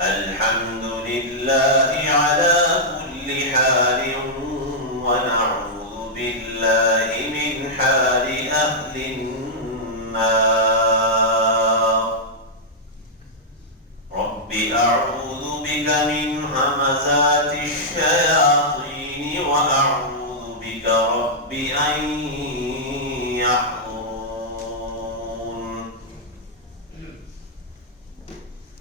الحمد لله على كل حال ونعوذ بالله من حال أهل النار رب أعوذ بك من همزات الشياطين وأعوذ بك رب أن يحضرون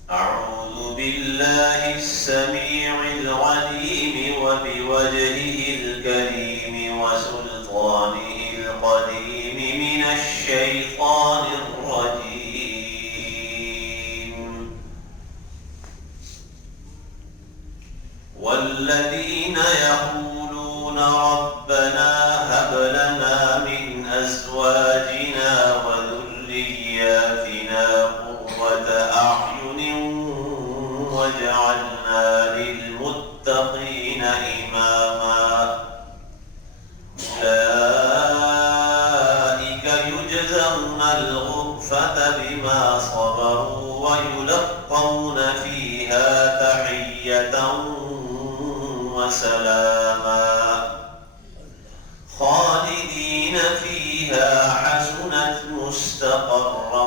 أعوذ بالله السميع العليم وبوجهه الكريم وسلطانه القديم من الشيطان الرجيم والذين يقولون ربنا هب لنا من أزواجنا وذرياتنا قرة أعين وجعلنا للمتقين إماما أولئك يجزون الغرفة بما صبروا ويلقون فيها تحية وسلاما خالدين فيها حسنت مستقرا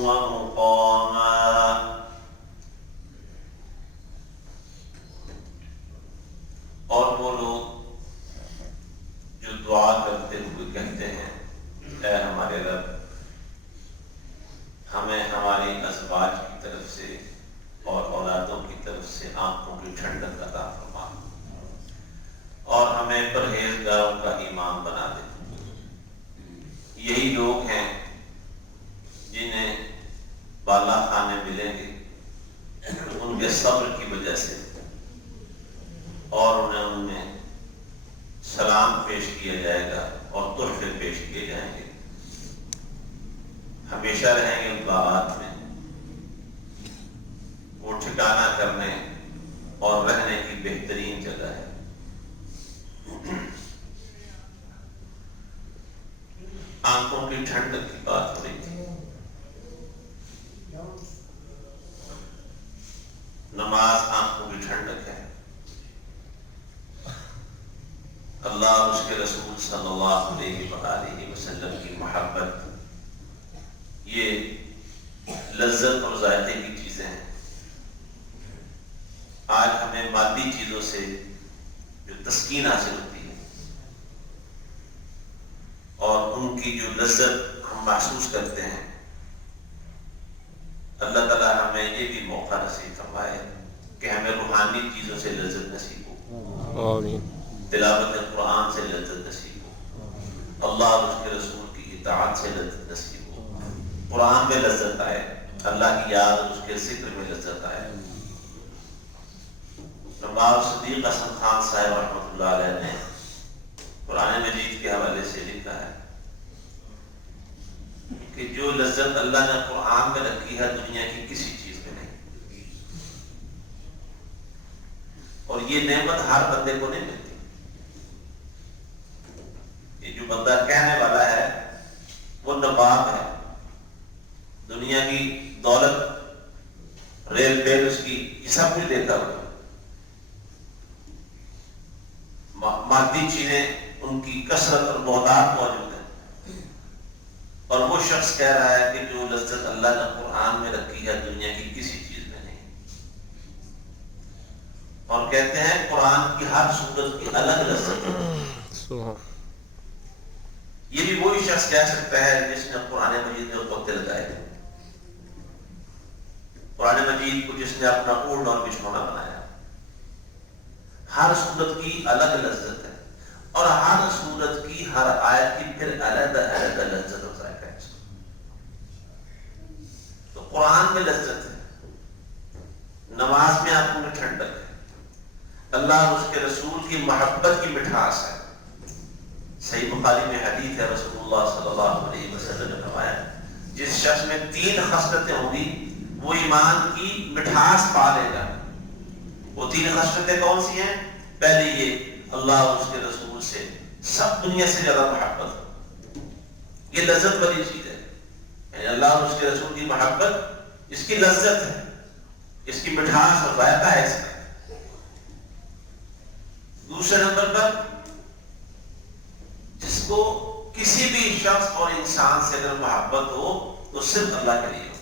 ومقاما. اور وہ لوگ جو دعا کرتے ہوئے کہتے ہیں اے ہمارے رب ہمیں ہماری ازواج کی طرف سے اور اولادوں کی طرف سے آنکھوں کی ٹھنڈک عطا فرما اور ہمیں پرہیزگاروں کا امام بنا دے. یہی لوگ ہیں جنہیں بالا خانے ملیں گے ان کے صبر کی وجہ سے اور انہیں ان میں سلام پیش کیا جائے گا اور تحفے پیش کیے جائیں گے. ہمیشہ رہیں گے باغات میں وہ ٹھکانہ کرنے اور رہنے کی بہترین جگہ ہے. آنکھوں کی ٹھنڈک کی بات ہو رہی تھی. نماز آنکھوں کی ٹھنڈک ہے. اللہ اور اس کے رسول صلی اللہ علیہ وآلہ وسلم کی محبت یہ لذت اور ذائقے کی چیزیں ہیں. آج ہمیں مادی چیزوں سے جو تسکین حاصل ہوتی ہے اور ان کی جو لذت ہم محسوس کرتے ہیں اللہ تعالیٰ ہمیں یہ بھی موقع نصیب فرمائے کہ ہمیں روحانی چیزوں سے لذت نصیب ہو. آمین. تلاوت قرآن سے لذت نصیب ہو. اللہ اور اس کے رسول کی اطاعت سے لذت نصیب ہو. قرآن میں لذت آئے. اللہ کی یاد اور اس کے ذکر میں لذت آئے. نواب صدیق حسن خان صاحب رحمۃ اللہ علیہ نے قرآن مجید کے حوالے سے لکھا ہے کہ جو لذت اللہ نے قرآن میں رکھی ہے دنیا کی کسی چیز میں نہیں. اور یہ نعمت ہر بندے کو نہیں ملتی. یہ جو بندہ کہنے والا ہے وہ نواب ہے. دنیا کی دولت ریل پیل اس کی یہ سب کچھ دیکھا ہوا. مادی چیزیں ان کی کثرت اور بہتات موجود ہے. اور وہ شخص کہہ رہا ہے کہ جو لذت اللہ نے قرآن میں رکھی ہے دنیا کی کسی چیز میں نہیں. اور کہتے ہیں قرآن کی ہر صورت کی الگ لذت ہے. یہ بھی وہی شخص کہہ سکتا ہے جس نے قرآن مجید میں پتے لگائے. قرآن مجید کو جس نے اپنا اوڑھ اور بچھونا بنایا. ہر صورت کی الگ لذت ہے اور ہر صورت کی ہر آیت کی پھر الگ الگ لذت ہو ذائقہ ہے. تو قرآن میں لذت ہے. نماز میں آنکھوں میں ٹھنڈک ہے. اللہ اور اس کے رسول کی محبت کی مٹھاس ہے. صحیح بخاری میں حدیث ہے رسول اللہ صلی اللہ علیہ وسلم نے فرمایا جس شخص میں 3 خصلتیں ہوں گی وہ ایمان کی مٹھاس پا لے گا. وہ 3 خصلتیں کون سی ہیں؟ پہلے یہ اللہ اور اس کے رسول سے سب دنیا سے زیادہ محبت. یہ لذت والی چیز ہے. یعنی اللہ اور اس کے رسول کی محبت اس کی لذت ہے. اس کی مٹھاس اور ذائقہ ہے اس کا۔ دوسرے نمبر پر جس کو کسی بھی شخص اور انسان سے اگر محبت ہو تو صرف اللہ کے لیے ہو۔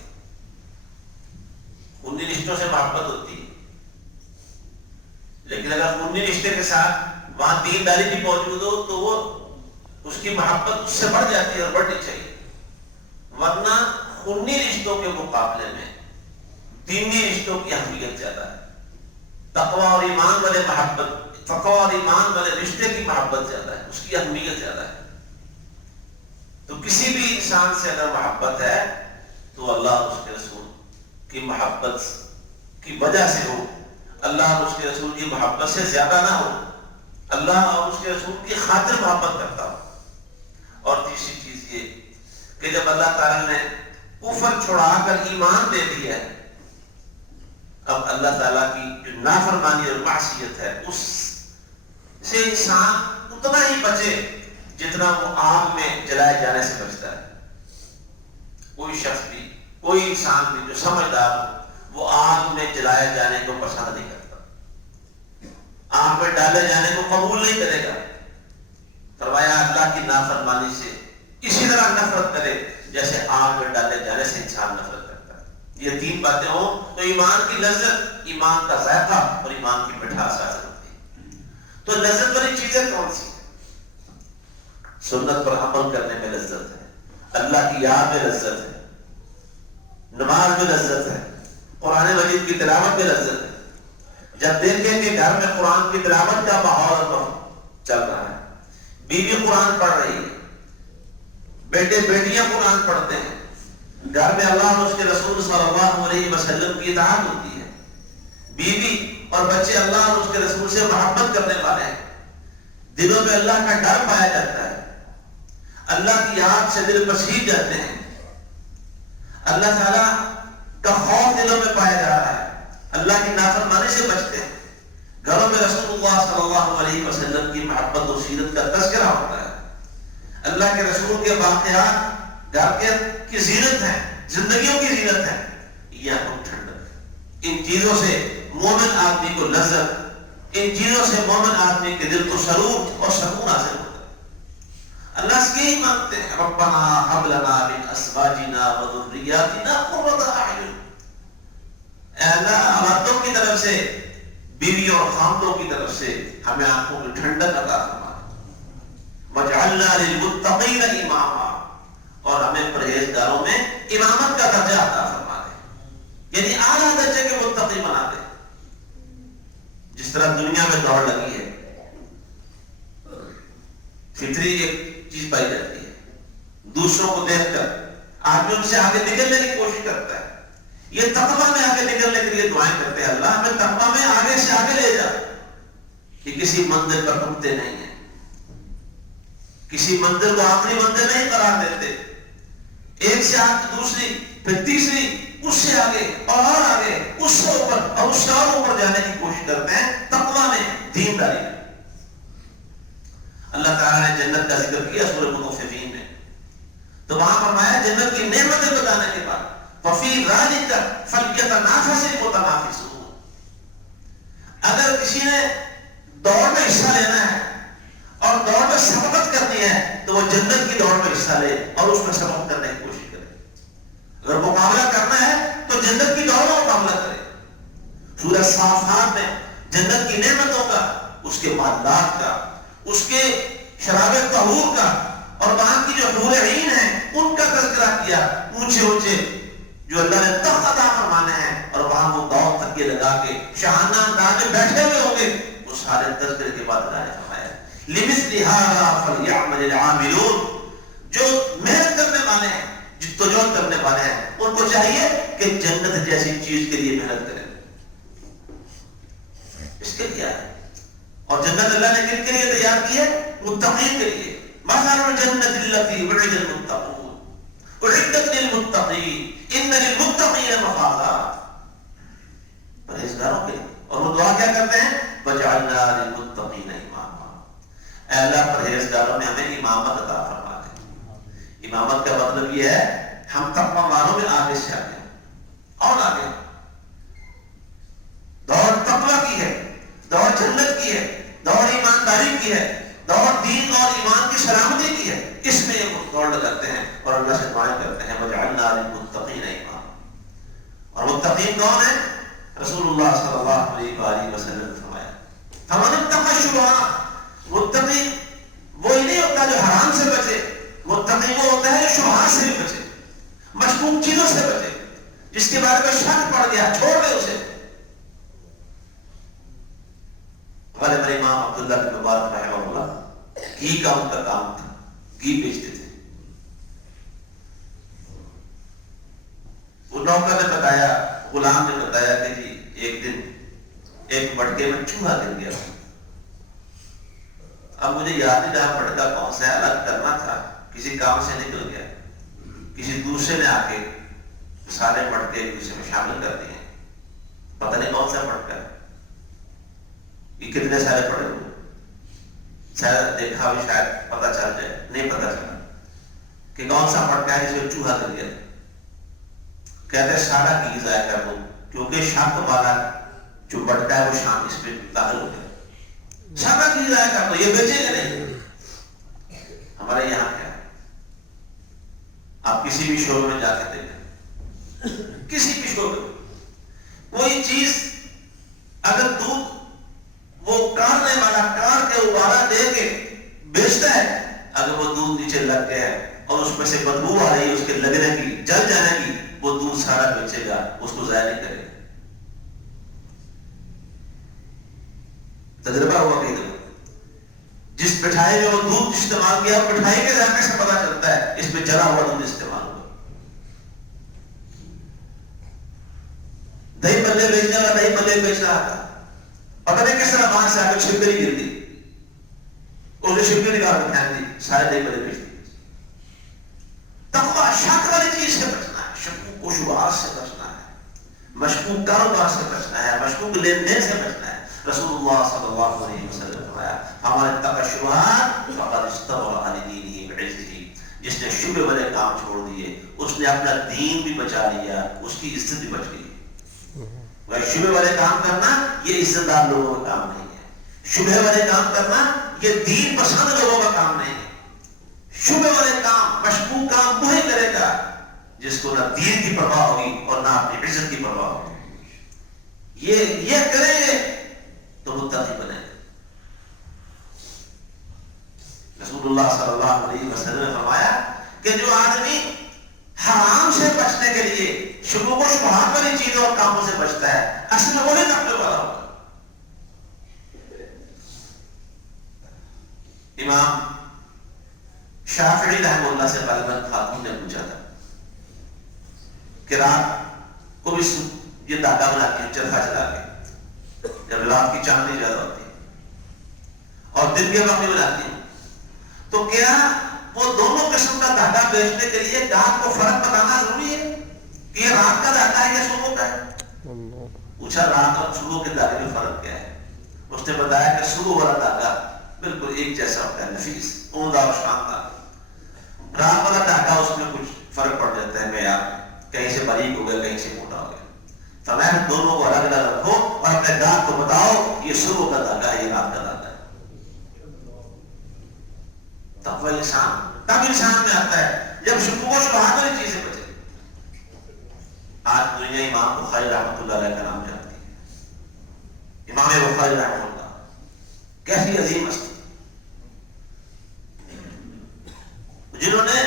خونی رشتوں سے محبت ہوتی ہے، لیکن اگر خونی رشتے کے ساتھ وہاں دینداری بھی موجود ہو تو وہ اس کی محبت اس سے بڑھ جاتی ہے اور بڑھنی چاہیے، ورنہ خونی رشتوں کے مقابلے میں دینی رشتوں کی اہمیت زیادہ ہے۔ تقوی اور ایمان والے محبت، تقوی اور ایمان والے رشتے کی محبت زیادہ ہے، اس کی اہمیت زیادہ ہے۔ تو کسی بھی انسان سے اگر محبت ہے تو اللہ اور اس کے رسول کی محبت کی وجہ سے ہو، اللہ اور اس کے رسول کی محبت سے زیادہ نہ ہو، اللہ اور اس کے رسول کی خاطر محبت کرتا ہو۔ اور تیسری چیز یہ کہ جب اللہ تعالیٰ نے کفر چھوڑا کر ایمان دے دیا ہے، اب اللہ تعالیٰ کی جو نافرمانی اور معصیت ہے اس سے انسان اتنا ہی بچے جتنا وہ آگ میں جلائے جانے سے بچتا ہے۔ کوئی شخص بھی، کوئی انسان بھی جو سمجھدار ہو وہ آگ میں جلائے جانے کو پسند نہیں کرتا، آگ میں ڈالے جانے کو قبول نہیں کرے گا۔ فرمایا اللہ کی نافرمانی سے اسی طرح نفرت کرے جیسے آگ میں ڈالے جانے سے انسان نفرت کرتا ہے۔ یہ تین باتیں ہوں تو ایمان کی لذت، ایمان کا ذائقہ اور ایمان کی مٹھاس حاصل ہوتی ہے۔ تو لذت والی چیزیں کون سی ہیں؟ سنت پر عمل کرنے میں لذت ہے، اللہ کی یاد میں لذت ہے، نماز میں لذت ہے، قرآن مجید کی تلاوت میں لذت ہے۔ جب دیکھیں کہ گھر میں قرآن کی تلاوت کا ماحول چل رہا ہے، بیوی قرآن پڑھ رہی ہے، بیٹے بیٹیاں قرآن پڑھتے ہیں، گھر میں اللہ اور اس کے رسول صلی اللہ علیہ وسلم کی اطاعت ہوتی ہے، بیوی اور بچے اللہ اور اس کے رسول سے محبت کرنے والے ہیں، دلوں میں اللہ کا ڈر پایا جاتا ہے، اللہ کی یاد سے دل پسیج جاتے ہیں، اللہ تعالیٰ کا خوف دلوں میں پایا جا رہا ہے، اللہ کی نافرمانی سے بچتے ہیں، گھروں میں رسول اللہ صلی اللہ علیہ وسلم کی محبت و سیرت کا تذکرہ ہوتا ہے، اللہ کے رسول کے واقعات گھر کی زینت ہیں، زندگیوں کی زینت ہے، یہ ہم ٹھنڈک۔ ان چیزوں سے مومن آدمی کو لذت، ان چیزوں سے مومن آدمی کے دل کو سرور اور سکون حاصل ہوتا ہے۔ اللہ سے یہی مانگتے ہیں ربنا هب لنا من ازواجنا وذرياتنا قرة اعین، اے اللہ اولادوں کی طرف سے، بیویوں اور خاندوں کی طرف سے ہمیں آنکھوں کی ٹھنڈک عطا فرما، وجعلنا للمتقین اماما، اور ہمیں پرہیزگاروں میں امامت کا درجہ عطا فرما دے، یعنی اعلیٰ درجے کے متقی بنا دے۔ جس طرح دنیا میں دوڑ لگی ہے، فطری ایک چیز پائی جاتی ہے، دوسروں کو دیکھ کر آدمی ان سے آگے نکلنے کی کوشش کرتا ہے، یہ تقویٰ میں آگے نکلنے کے لیے دعائیں کرتے ہیں، اللہ ہمیں تقویٰ میں آگے سے آگے لے جا، کہ کسی منزل پر رکتے نہیں ہیں، کسی منزل کو آخری منزل نہیں قرار دیتے، ایک سے آگے دوسری، پھر تیسری، اس سے آگے اور آگے، اس سے اوپر اور اس سے اور اوپر جانے کی کوشش کرتے ہیں تقویٰ میں، دینداری میں۔ اللہ تعالیٰ نے جنت کا ذکر کیا سورۃ مطففین میں، تو وہاں فرمایا جنت کی نعمتیں بتانے کے بعد فَفِي ذَلِكَ فَلْيَتَنَافَسِ الْمُتَنَافِسُونَ، اگر کسی نے دوڑ میں حصہ لینا ہے اور دوڑ میں سبقت کرنی ہے تو وہ جنت کی دوڑ میں حصہ لے اور اس میں سبقت کرنے کی کوشش کرے، اگر مقابلہ کرنا ہے تو جنت کی دوڑ میں مقابلہ کرے۔ سورہ صافات میں جنت کی نعمتوں کا، اس کے معاملات کا، اس کے شراب طہور کا اور وہاں کی جو حور عین ہیں ان کا تذکرہ کیا، اونچے اونچے جو اللہ نے تخت عطا فرمانے ہیں، اور وہاں وہ دور تکیے لگا کے شاہانہ انداز میں بیٹھے ہوئے ہوں گے، وہ سارے تذکرے کے بعد اللہ نے فرمایا لِمِثْلِ هَذَا فَلْيَعْمَلِ الْعَامِلُونَ، جو محنت کرنے والے ہیں، جدوجہد کرنے والے ہیں، ان کو چاہیے کہ جنت جیسی چیز کے لیے محنت کریں۔ اس کے لیے ہے، اور جنت اللہ نے کن کے لیے تیار کی ہے؟ متقین کے لیے۔ مثل الجنت التي وعد المتقون اعدت للمتقین ان للمتقین مفازا، پرہیزگاروں کے لیے۔ اور وہ دعا کیا کرتے ہیں؟ وجعلنا للمتقین اماما، اے اللہ پرہیزگاروں میں ہمیں امامت عطا فرما دے۔ امامت کا مطلب یہ ہے ہم تقوی والوں میں آگے سے آگے اور آگے، تقویٰ کی ہے، دور جنت کی ہے، دور ایمانداری کی ہے، دور دین اور ایمان کی سلامتی کی ہے، اس میں یہ دوڑ لگاتے ہیں اور اللہ سے دعائیں کرتے ہیں وَجَعَلْنَا لِلْمُتَّقِينَ إِمَامًا۔ اور متقین کون ہیں؟ رسول اللہ صلی اللہ علیہ وآلہ وسلم نے فرمایا فَمَنِ اتَّقَى الشُّبُهَاتِ، متقی وہی نہیں ہوتا جو حرام سے بچے، متقی وہ ہوتا ہے جو شبہات سے بھی بچے، مشکوک چیزوں سے بچے، جس کے بارے میں شک پڑ گیا چھوڑ دے اسے۔ غالب امام عبداللہ بن مبارک رحمہ اللہ گھی کا ان کا کام تھا، گھی بیچتے تھے۔ وہ نوکر نے بتایا، غلام نے بتایا کہ جی ایک دن ایک مٹکے میں چوہا گر گیا۔ اب مجھے یاد نہیں رہا مٹکا کون سا ہے، الگ کرنا تھا، کسی کام سے نکل گیا، کسی دوسرے نے آ کے سارے مٹکے ایک دوسرے میں شامل کر دیے، پتہ نہیں کون سا مٹکا ہے، یہ کتنے سارے پڑے ہوئے، شاید دیکھا بھی شاید پتہ چل جائے، نہیں پتہ چلا کہ کون سا مٹکا ہے جس میں چوہا گر گیا۔ کہتے ہیں سارا گھی ضائع کر دو، کیونکہ شک والا جو مٹکا ہے وہ شام اس میں داخل ہو گیا، سارا گھی ضائع کر دو، یہ بیچے گا نہیں۔ ہمارے یہاں کیا ہے، آپ کسی بھی شعبے میں جا کے دیکھیں، کسی بھی شعبے میں کوئی چیز اگر دودھ وہ کارنے والا کار کے ابارہ دے کے بیچتا ہے، اگر وہ دودھ نیچے لگ گیا ہے اور اس میں سے بدبو آ رہی ہے اس کے لگنے کی، جل جانے کی، وہ دودھ سارا بیچے گا، اس کو ضائع نہیں کرے گا۔ تجربہ ہوا کہ جس مٹھائی میں وہ دودھ استعمال کیا مٹھائی کے ذائقے سے پتہ چلتا ہے اس میں جلا ہوا دودھ استعمال ہوا۔ دہی بلے بیچنے والا دہی بلے بیچ رہا تھا، پتہ نہیں کس طرح وہاں سے آ کے چھپکلی گر دی، اس نے چھپکلی نکال کے پھینک دی، سارے دہی بلے بیچ دی۔ تقویٰ شک والی چیز سے بچنا ہے، شکوک و شبہات سے بچنا ہے، مشکوک کاروبار سے بچنا ہے، مشکوک لین دین سے بچنا ہے۔ رسول اللہ صلی اللہ علیہ وسلم نے فرمایا ہمارے اتقى الشبہات فقد استبرأ لدینہ بعزہ، جس نے شبہ والے کام چھوڑ دیے اس نے اپنا دین بھی بچا لیا، اس کی عزت بھی بچ گئی۔ شبہ والے کام کرنا یہ عزت دار لوگوں کا کام نہیں ہے، شبہ والے کام کرنا یہ دین پسند لوگوں کا کام نہیں ہے۔ شبہ والے کام، مشکوک کام وہی کرے گا جس کو نہ دین کی پرواہ ہوگی اور نہ اپنی عزت کی پرواہ ہوگی۔ یہ کریں گے تو متقی بنے۔ رسول اللہ صلی اللہ علیہ وسلم نے فرمایا کہ جو آدمی حرام سے بچنے کے لیے شکوک و شبہات والی چیزوں اور کاموں سے بچتا ہے، اصل میں وہی تقوی والا ہوگا۔ امام شافعی رحمہ اللہ سے غالباً خاتون نے پوچھا تھا کہ رات کو بھی یہ دادا بناتی ہے چرخا چلا کے، جب رات کی چاندنی زیادہ ہوتی ہے، اور دن کے وقت بھی بناتی ہے، تو کیا وہ دونوں قسم کا دھاگا بیچنے کے لیے گاہک کو فرق بتانا ضروری ہے کہ یہ رات کا دھاگا ہے یا صبح کا ہے؟ پوچھا رات اور صبح کے دھاگے میں فرق کیا ہے؟ اس نے بتایا کہ صبح والا دھاگا بالکل ایک جیسا ہوتا ہے، نفیس، عمدہ اور شاندار۔ رات والا دھاگا اس میں کچھ فرق پڑ جاتا ہے، معیار کہیں سے باریک ہو گیا کہیں سے موٹا ہو گیا۔ فرمایا دونوں کو الگ الگ رکھو اور اپنے گاہک کو بتاؤ یہ صبح کا دھاگا ہے، یہ رات کا دھاگا ہے۔ تقوی انسان تب انسان میں آتا ہے جب شکوک و شبہات والی چیزیں بچے۔ آج دنیا امام بخاری رحمۃ اللہ علیہ کا نام جانتی ہے۔ امام بخاری رحمۃ اللہ کیسی عظیم ہستی، جنہوں نے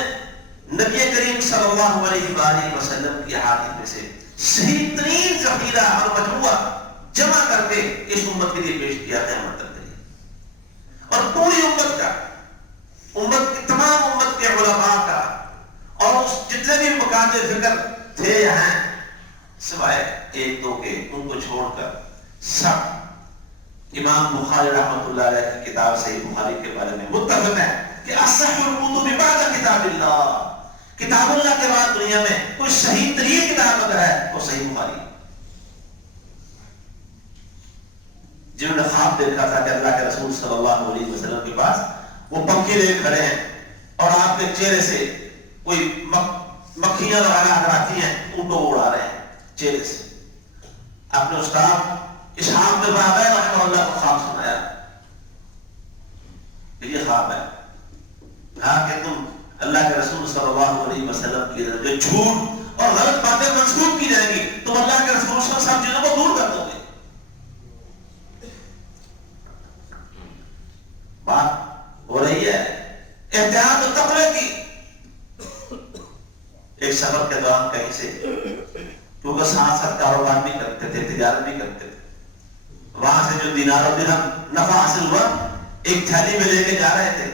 نبی کریم صلی اللہ علیہ وآلہ وسلم کی احادیث میں سے صحیح ترین ذخیرہ اور مجموعہ جمع کر کے اس امت کے لیے پیش کیا قیامت تک کے لیے، اور پوری امت کا، امت کی تمام امت کے علماء کا، اور جتنے بھی مقاصد فکر تھے یہاں سوائے ایک دو کے، ان کو چھوڑ کر سب امام بخاری رحمۃ اللہ علیہ کی کتاب صحیح بخاری کے بارے میں متفق ہے کہ اصح الکتب بعد کتاب اللہ، کتاب اللہ کے بعد دنیا میں کوئی صحیح ترین کتاب اگر ہے وہ صحیح بخاری۔ جنہوں نے خواب دیکھا تھا کہ اللہ کے رسول صلی اللہ علیہ وسلم کے پاس وہ پنکھی لے کھڑے ہیں اور آپ کے چہرے سے کوئی مکھیاں وغیرہ اگر آتی ہیں ان کو اڑا رہے ہیں چہرے سے، اپنے استاد اسحاق بن راہویہ رحمہ اللہ کو خواب سنایا، یہ خواب ہے کہا کہ تم اللہ کے رسول صلی اللہ علیہ وسلم کی جو جھوٹ اور غلط باتیں منسوخ کی جائیں گی، تم اللہ کے رسول صلی اللہ علیہ وسلم چیزوں کو دور کر دو گے. بات ہو رہی ہے احتیاط و تقوی کی. ایک سفر کے دوران کہیں سے، کیونکہ ساتھ ساتھ کاروبار بھی کرتے تھے، تجارت بھی کرتے تھے، وہاں سے جو دینار و درہم نفع حاصل ہوا ایک تھیلی میں لے کے جا رہے تھے.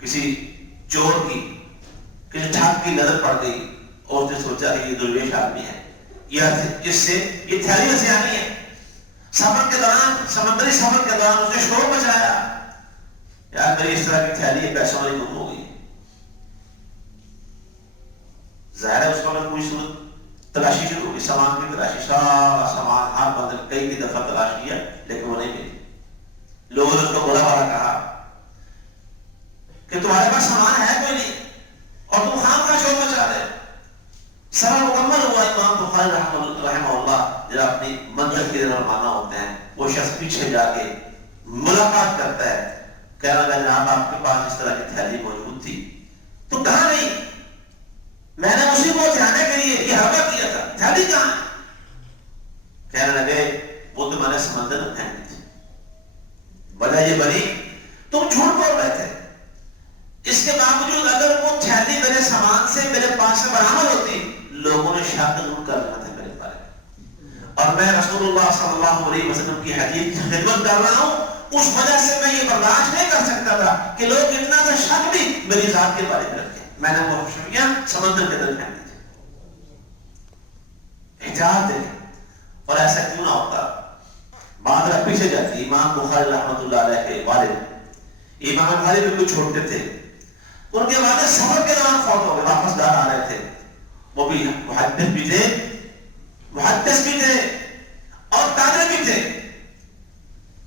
کسی چور کی، کسی ٹھگ کی نظر پڑ گئی اور اس نے سوچا کہ یہ درویش آدمی ہے، اس سے یہ تھیلی سے آنی ہے. سفر کے دوران، سمندری سفر کے دوران اس نے شور مچایا، یار میری اس طرح کی تھیلی پیسوں والی گم ہو گئی. ظاہر ہے اس کو کوئی صورت تلاشی شروع ہوگی، سامان کی تلاشی، سارا سامان ہر بندے کئی دفعہ تلاش کیا لیکن وہ نہیں ملی. لوگوں نے اس کو برا بھلا کہا کہ تمہارے پاس سامان ہے کوئی نہیں اور تم خام کا شور مچا رہے. سفر مکمل ہوا. امام بخاری رحمہ اللہ جب اپنی منزل کی طرف روانہ ہوتے ہیں، وہ شخص پیچھے جا کے ملاقات کرتا ہے، کہنے لگا جناب آپ کے پاس اس طرح کی تھیلی موجود تھی تو کہاں نہیں؟ میں نے اسی کو جانے کے لیے یہ حربہ کیا تھا، تھیلی کہاں ہے؟ کہنے لگے وہ تمہارے سمندر میں پھینک دی تھی. وجہ یہ بنی تم جھوٹ بول رہے تھے. اس کے باوجود اگر وہ تھیلی میرے سامان سے میرے پاس سے برآمد ہوتی، لوگوں نے شک ضرور کر لینا تھا میرے بارے میں، اور میں رسول اللہ صلی اللہ علیہ وسلم کی حدیث کی خدمت کر رہا ہوں. اس وجہ سے میں یہ برداشت نہیں کر سکتا تھا کہ لوگ اتنا سا شک بھی میری ذات کے بارے میں رکھیں. میں نے وہ خوشبویاں سمندر کے اندر پھینک دی. احتیاط دیکھیں. اور ایسا کیوں نہ ہوتا؟ بات رکھ پیچھے جاتی. امام بخاری رحمۃ اللہ علیہ کے والد امام بخاری بالکل چھوٹے تھے، ان کے والد سفر کے دوران فوت ہو گئے، واپس گھر آ رہے تھے. وہ بھی محدث بھی تھے، محدث بھی تھے اور تاجر بھی تھے.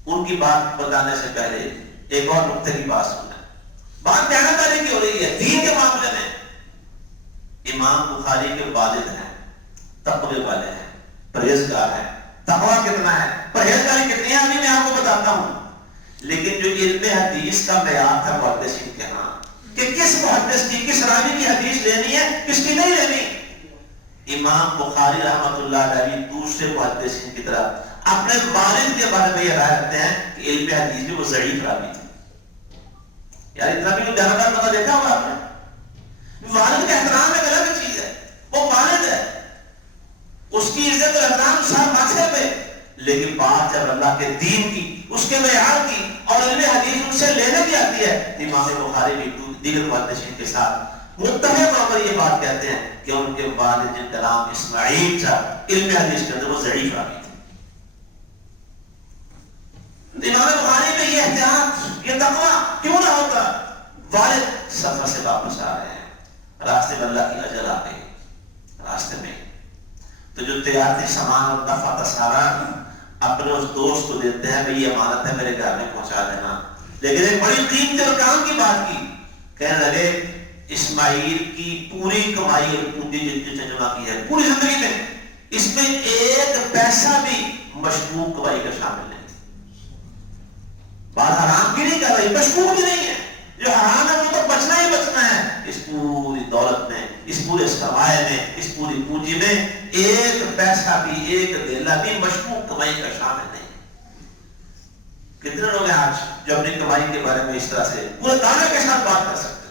ان کی بات بتانے سے پہلے ایک اور نقطے کی بات سنیں. بات دیانتداری کی ہو رہی ہے دین کے معاملے میں. امام بخاری کے والد ہیں، تقوی والے ہیں، پرہیزگار ہیں. تقوی کتنا ہے، پرہیزگاری کتنی ہے ابھی میں آپ کو بتاتا ہوں. لیکن جو علم حدیث کا معیار تھا محدثین کے ہاں کہ کس محدث کی، کس راوی کی حدیث لینی ہے، کس کی نہیں لینی، امام بخاری رحمۃ اللہ علیہ دوسرے محدثین کی طرح اپنے والد کے بارے میں یہ رائے رکھتے ہیں کہ علم حدیث میں وہ ضعیف راوی تھے. یار اتنا بھی جانکار پتہ دیکھا ہوگا آپ نے. والد کا احترام ایک الگ چیز ہے، وہ والد ہے، اس کی عزت اور احترام سارے ماتھے پہ. لیکن بات جب اللہ کے دین کی، اس کے معیار کی اور علم حدیث ان سے لینے کی آتی ہے، امام بخاری بھی دیگر محدثین کے ساتھ متفق طور پر یہ بات کہتے ہیں کہ ان کے والد جن کا نام اسماعیل تھا، علم حدیث کے اندر وہ ضعیف راوی تھے. امام بخاری میں یہ احتیاط، یہ تقوی کیوں نہ ہوتا؟ والد سفر سے واپس آ رہے ہیں، راستے میں اللہ کی اجل آ گئی، راستے میں تو جو تجارتی سامان اور نفع کا سارا اپنے اس دوست کو دیتے ہیں، بھئی یہ امانت ہے میرے گھر میں پہنچا دینا. لیکن ایک بڑی قیمتی اور کام کی بات کی، کہنے لگے اسماعیل کی پوری کمائی اور پونجی جتنی جمع کی ہے پوری زندگی میں، اس میں ایک پیسہ بھی مشکوک کمائی کا شامل نہیں. بات حرام کی نہیں کر رہی، مشکوک بھی نہیں ہے. جو حرام ہے وہ تو بچنا ہی بچنا ہے. اس پوری دولت میں، اس پورے سرمایہ میں، اس پوری پونجی میں ایک پیسہ بھی، ایک دھیلا بھی مشکوک کمائی کا شامل نہیں. کتنے لوگ ہیں آج جو اپنی کمائی کے بارے میں اس طرح سے پورے دانے کے ساتھ بات کر سکتے ہیں؟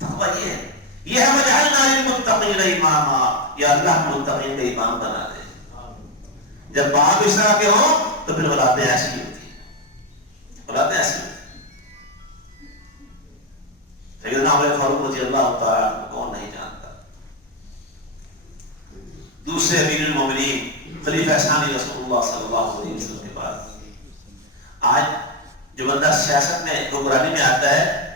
تقوی یہ ہے وجعلنا للمتقین اماما، یا اللہ متقین کا امام بنا دے. جب بات اس طرح کے ہوں تو پھر اولادیں ایسی ہوتی ہیں، اولادیں ایسی ہوتی ہیں. سیدنا عمر فاروق رضی اللہ تعالیٰ عنہ کون نہیں جانتا، دوسرے امیر المومنین خلیفہ ثانی رسول اللہ صلی اللہ علیہ وسلم کے بعد. آج جو بندہ سیاست میں، حکمرانی میں آتا ہے،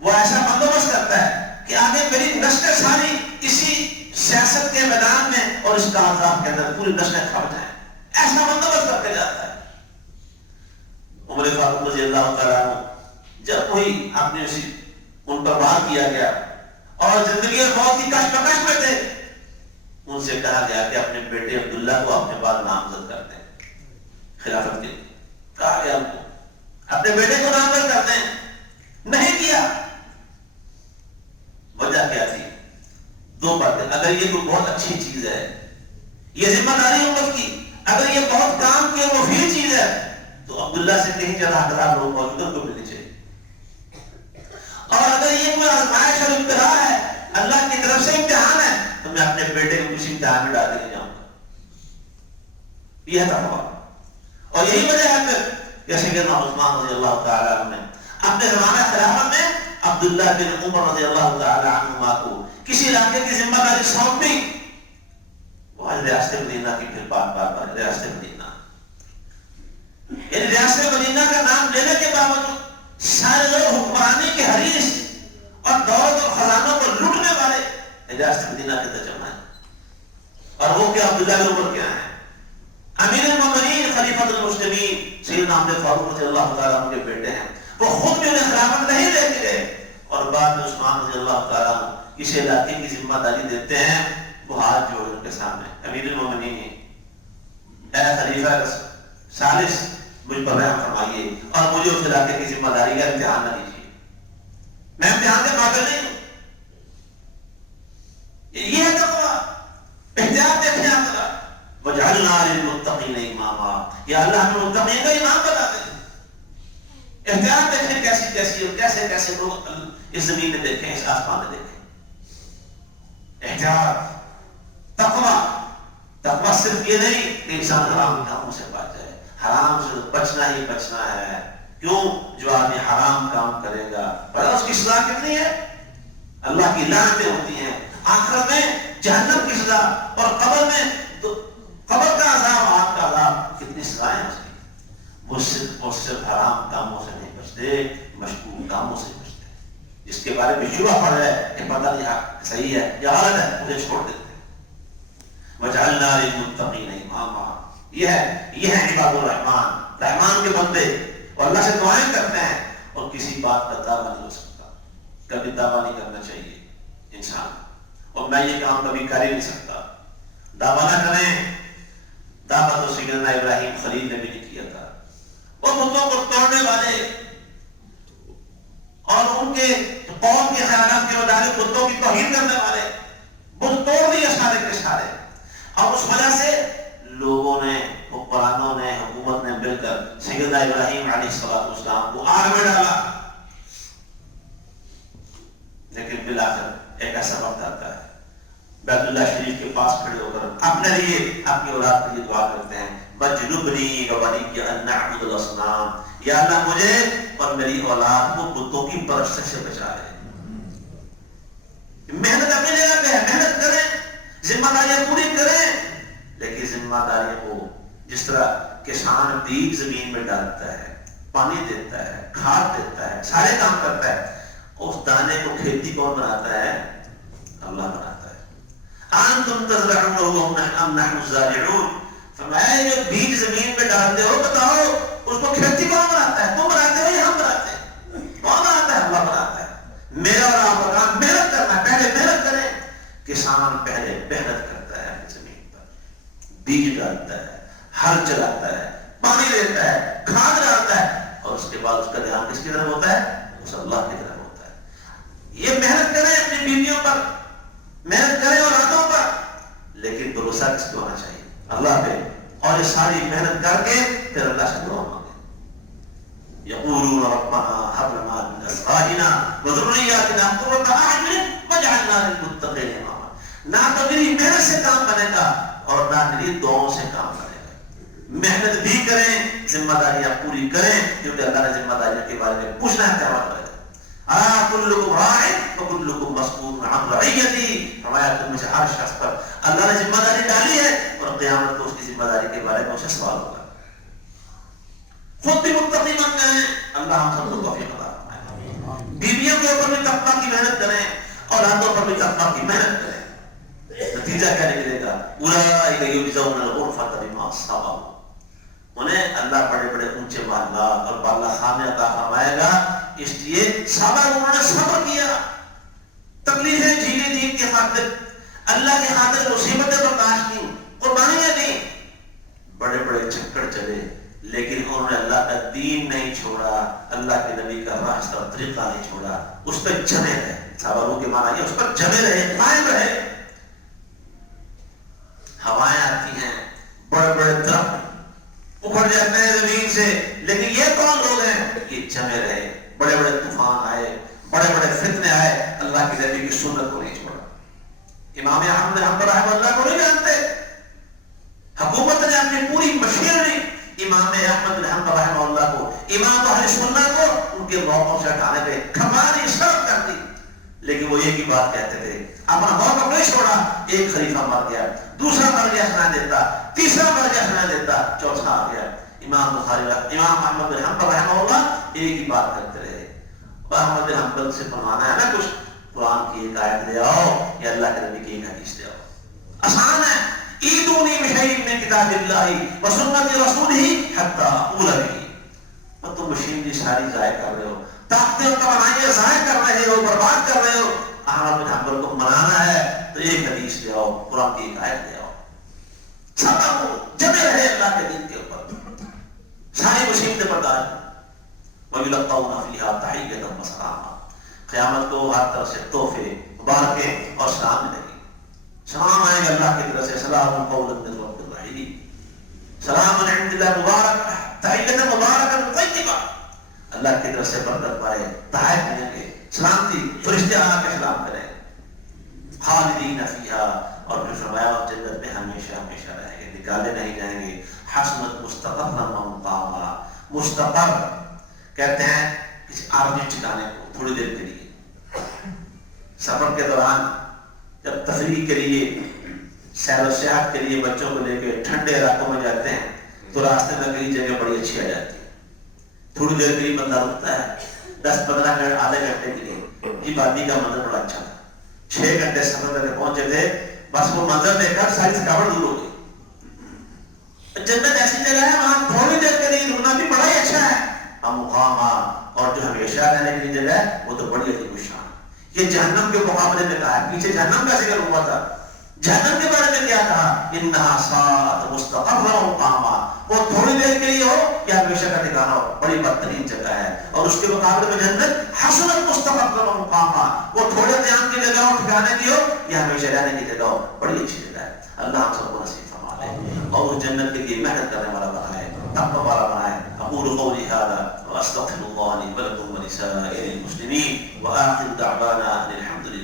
وہ ایسا بندوبست کرتا ہے کہ آگے میری نسلیں ساری اسی سیاست کے میدان میں اور اس کاغذات کے اندر پوری نسلیں کھپ جائیں، ایسا بندوبست کر کے جاتا ہے. عمر فاروق رضی اللہ تعالیٰ عنہ جب وہی اپنے اسی ان پر بات کیا گیا اور زندگی اور موت کی کشمکش میں تھے، ان سے کہا گیا کہ اپنے بیٹے عبداللہ کو اپنے بعد نامزد کر دیں خلافت کے لیے. کہا گیا ان کو اپنے بیٹے کو نامزد کر دیں. نہیں کیا. وجہ کیا تھی؟ دو باتیں. اگر یہ کوئی بہت اچھی چیز ہے، یہ ذمہ داری امت کی، اگر یہ بہت کام کی اور مفید چیز ہے تو عبداللہ سے کہیں زیادہ حقدار لوگ موجود ہیں، ان کو ملنی چاہیے. اور اگر یہ کوئی آزمائش اور امتحان ہے، اللہ کی طرف سے امتحان ہے، تو میں اپنے بیٹے کو کسی امتحان میں ڈال کے جاؤں گا. یہ تقویٰ. اور یہی وجہ ہے کہ سیدنا عثمان رضی اللہ تعالی عنہ نے اپنے زمانہ خلافت میں عبداللہ بن عمر رضی اللہ تعالی عنہما کو کسی علاقے کی ذمہ داری سونپ دی. وہ ریاست مدینہ کی پھر بار ریاست مدینہ، یعنی ریاست مدینہ کا نام لینے کے باوجود سارے لوگ حکمرانی کے حریص اور دولت اور خزانوں کو لوٹنے والے ریاست مدینہ کے ترجمہ ہیں. اور وہ کیا عبداللہ بن عمر کیا ہیں؟ امیر المومنین خلیفۃ المسلمین سیدنا عمر فاروق رضی اللہ تعالیٰ عنہ کے بیٹے ہیں. وہ خود بھی انہیں خلافت نہیں دے کے گئے اور بعد میں عثمان رضی اللہ تعالیٰ عنہ اس علاقے کی ذمہ داری دیتے ہیں. وہ ہاتھ جوڑ ان کے سامنے، امیر المومنین اے خلیفہ ثالث، مجھ پر رحم فرمائیے اور مجھے اس علاقے کی ذمہ داری کا امتحان نہ لیجیے. میں امتحان کے قابل نہیں ہوں. یہ ہے تقویٰ. احتیاط دیکھیں آپ ذرا. وَجَعَلْنَا لِلْمُتَّقِينَ إِمَامًا، یا اللہ ہمیں متقین کا امام بنا دے. احتیاط دیکھیں کیسی کیسی اور کیسے کیسے لوگ اس زمین میں دیکھیں، اس آسمان میں دیکھیں. احتیاط. تقویٰ صرف یہ نہیں کہ انسان حرام کاموں سے بچ جائے. حرام سے بچنا ہی بچنا ہے. کیوں؟ جو آدمی حرام کام کرے گا پتہ اس کی سزا کتنی ہے؟ اللہ کی لعنتیں ہوتی ہیں. آخرت میں جہنم کی سزا اور قبر کا عذاب، آگ کا عذاب، کتنی سزائیں اس کی. وہ صرف حرام کاموں سے نہیں بچتے، مشکوک کاموں سے بچتے. جس کے بارے میں شبہ پڑ جائے کہ پتہ نہیں صحیح ہے یا غلط ہے، مجھے چھوڑ دیتے ہیں. وَجَعَلْنَا لِلْمُتَّقِينَ إِمَامًا، یہ ہے عباد الرحمان، رحمان کے بندے اور اللہ سے دعائیں کرتے ہیں اور کسی بات کا دعویٰ نہیں ہو سکتا. کبھی دعویٰ نہیں کرنا چاہیے انسان، اور میں یہ کام کبھی کر ہی نہیں سکتا. دعویٰ نہ کریں. دعویٰ تو سیدنا ابراہیم خلیل نے بھی نہیں کیا تھا. وہ بتوں کو توڑنے والے اور ان کے قوم کے خیالات کے مطابق بتوں کی توہین کرنے والے بت توڑ دیے سارے کے سارے. اور اس وجہ سے لوگوں نے، حکمرانوں نے، حکومت نے مل کر سیدنا ابراہیم علیہ السلام کو آگ میں ڈالا. لیکن بالآخر ایک ایسا وقت آتا ہے، بیت اللہ شریف کے پاس کھڑے ہو کر اپنے لیے، اپنی اولاد کے لیے دعا کرتے ہیں. وَجْنُبْنِي وَبَنِيَّ أَن نَّعْبُدَ الْأَصْنَامَ، یا اللہ مجھے اور میری اولاد کو بتوں کی پرستش سے بچا لے. محنت اپنی جگہ پہ ہے، محنت کریں، ذمہ داریاں پوری کریں. لیکن ذمہ داریوں کو جس طرح کسان بیج زمین میں ڈالتا ہے، پانی دیتا ہے، کھاد دیتا ہے، سارے کام کرتا ہے، اس دانے کو کھیتی کون بناتا ہے؟ اللہ بناتا ہے. أَأَنْتُمْ تَزْرَعُونَهُ أَمْ نَحْنُ الزَّارِعُونَ، فرمایا جو بیج زمین میں ڈالتے ہو بتاؤ اس کو کھیتی کون بناتا ہے؟ تم بناتے ہو یا ہم بناتے ہیں؟ کون بناتا ہے؟ اللہ بناتا ہے. میرا اور آپ کا کام محنت کرنا ہے. پہلے محنت کریں. کسان پہلے محنت کرتا ہے زمین پر، بیج ڈالتا ہے، ہل چلاتا ہے، پانی دیتا ہے، کھاد ڈالتا ہے، اور اس کے بعد اس کا دھیان کس کی طرف ہوتا ہے؟ اس اللہ کی طرف ہوتا ہے. یہ محنت کریں اپنی بیویوں پر، محنت کریں اولادوں پر، لیکن بھروسہ کس پہ ہونا چاہیے؟ اللہ پہ. اور یہ ساری محنت کر کے پھر اللہ سے دعا مانگے. یقولون ربنا هب لنا من ازواجنا وذرياتنا قرة اعین واجعلنا للمتقین اماما. نہ تو میری محنت سے کام بنے گا اور نہ میری دعاؤں سے کام بنے گا. محنت بھی کریں، ذمہ داریاں پوری کریں، کیونکہ اللہ نے ذمہ داریوں کے بارے میں پوچھنا ہے قیامت میں. کلکم راع وکلکم مسئول عن رعیتہ، فرمایا تم میں سے ہر شخص پر اللہ نے ذمہ داری ڈالی ہے اور قیامت کو اس کی ذمہ داری کے بارے میں اسے سوال ہوگا. خود بھی متقی بنتے ہیں. اللہ ہم سب کو توفیق عطا فرمائے. بیویوں کے اوپر بھی تقویٰ کی محنت کریں، اولادوں پر بھی تقویٰ کی محنت کریں. نتیجہ کیا نکلے گا؟ اولئک یجزون الغرفۃ بما صبروا، انہیں اللہ بڑے بڑے اونچے معاملات اور بالا خانے عطا فرمائے گا، اس لیے صبر، انہوں نے صبر کیا، تکلیفیں جھیلی دین کی خاطر، اللہ کی خاطر مصیبتیں بڑے چکر چلے لیکن انہوں نے اللہ کا دین نہیں چھوڑا, اللہ کے نبی کا راستہ اور طریقہ نہیں چھوڑا, اس پر جمے رہے. صحابہ کے معنی اس پر جمے رہے, قائم رہے. ہوائیں آتی ہیں, بڑے بڑے درخت اکھڑ جاتے ہیں زمین سے, لیکن یہ کون لوگ ہیں؟ یہ جمے رہے. بڑے بڑے طوفان آئے, بڑے بڑے فتنے آئے, اللہ کے نبی کی سنت کو نہیں چھوڑا. امام احمد بن حنبل رحمہ اللہ کو نہیں جانتے, حکومت نے اپنی پوری مشینری امام احمد بن حنبل رحمہ اللہ کو, امام اہل سنت کو ان کے موقعوں سے ہٹانے پہ کھپانی شرط کر دی. لیکن وہ ایک ہی بات کہتے تھے, اپنا موقع نہیں چھوڑا. ایک خلیفہ مر گیا, دوسرا مر گیا سنا دیتا, تیسرا مر گیا سنا دیتا, چوتھا آ گیا. امام احمد بن حنبل رحمہ اللہ ایک ہی بات کرتے رہے. احمد بن حنبل سے بنوانا ہے نا کچھ, قرآن کی ایک آیت لے آؤ یا اللہ کے نبی کی ایک حدیث لے آؤ. آسان ہے. ایدونی بشیء من کتاب اللہ و سنت رسولہ حتی اقول بہ. تم مشینری ساری ضائع کر رہے ہو, طاقتیں توانائیاں ضائع کر رہے ہو, برباد کر رہے ہو. احمد بن حنبل کو منانا ہے تو ایک حدیث لے آؤ, قرآن کی ایک آیت لے آؤ. سب جمے رہے اللہ کے دین کے اوپر, ساری مصیبتیں برداشت. وَيُلَقَّوْنَ فِيهَا تَحِيَّةً وَسَلَامًا. قیامت کو ہر طرف سے تحفے, مبارکیں اور سلام ملے گی. سلام آئے گا اللہ کی طرف سے, سلام قولا من رب الرحیم, سلام من عند اللہ مبارک, تحیۃ مبارکۃ طیبہ. اللہ کی طرف سے برکت پائے, تحائف ملیں گے, سلامتی, فرشتے آ کے سلام کریں. خالدین فیہا, اور پھر فرمایا جنت میں ہمیشہ ہمیشہ رہیں گے, نکالے نہیں جائیں گے. حسنت مستقرا ومقاما. مستقر کہتے ہیں کسی عارضی ٹھکانے کو, تھوڑی دیر کے لیے. سفر کے دوران جب تفریح کے لیے, سیر و سیاحت کے لیے بچوں کو لے کے ٹھنڈے علاقوں میں جاتے ہیں تو راستے میں کئی جگہ بڑی اچھی آ جاتی ہے. تھوڑی دیر کے لیے بندہ رکتا ہے, 10-15 منٹ, آدھے گھنٹے کے لیے. یہ وادی کا منظر بڑا اچھا تھا. 6 گھنٹے سفر کر کے پہنچے تھے, بس وہ منظر دیکھ کر ساری تھکاوٹ دور ہو گئی. جنت ایسی جگہ ہے وہاں تھوڑی دیر کے لیے رکنا بھی بڑا ہی اچھا ہے. ہم مقامہ, اور جو ہمیشہ رہنے کے لیے جگہ ہے وہ تو بڑی عظیم الشان. یہ جہنم کے مقابلے میں کہا ہے, پیچھے جہنم کا ذکر ہوا تھا. جہنم کے بارے میں کیا کہا؟ انہا ساعت مستقرا ومقاما. وہ تھوڑی دیر کے لیے ہو یا ہمیشہ کا ٹھکانہ ہو, بڑی بدترین جگہ ہے. اور اس کے مقابلے میں جنت حسنت مستقرا ومقاما, وہ تھوڑے قیام کی جگہ ہو, ٹھکانے کی ہو, یا ہمیشہ رہنے کی جگہ ہو, بڑی اچھی جگہ ہے. اللہ ہم سب کو نصیب فرما دے اور اس جنت کے لیے محنت کرنے والا بنائے, تقوی والا بنائے. اقول قولی هذا واستغفر الله لي ولكم ولسائر المسلمين واخر دعوانا ان الحمد لله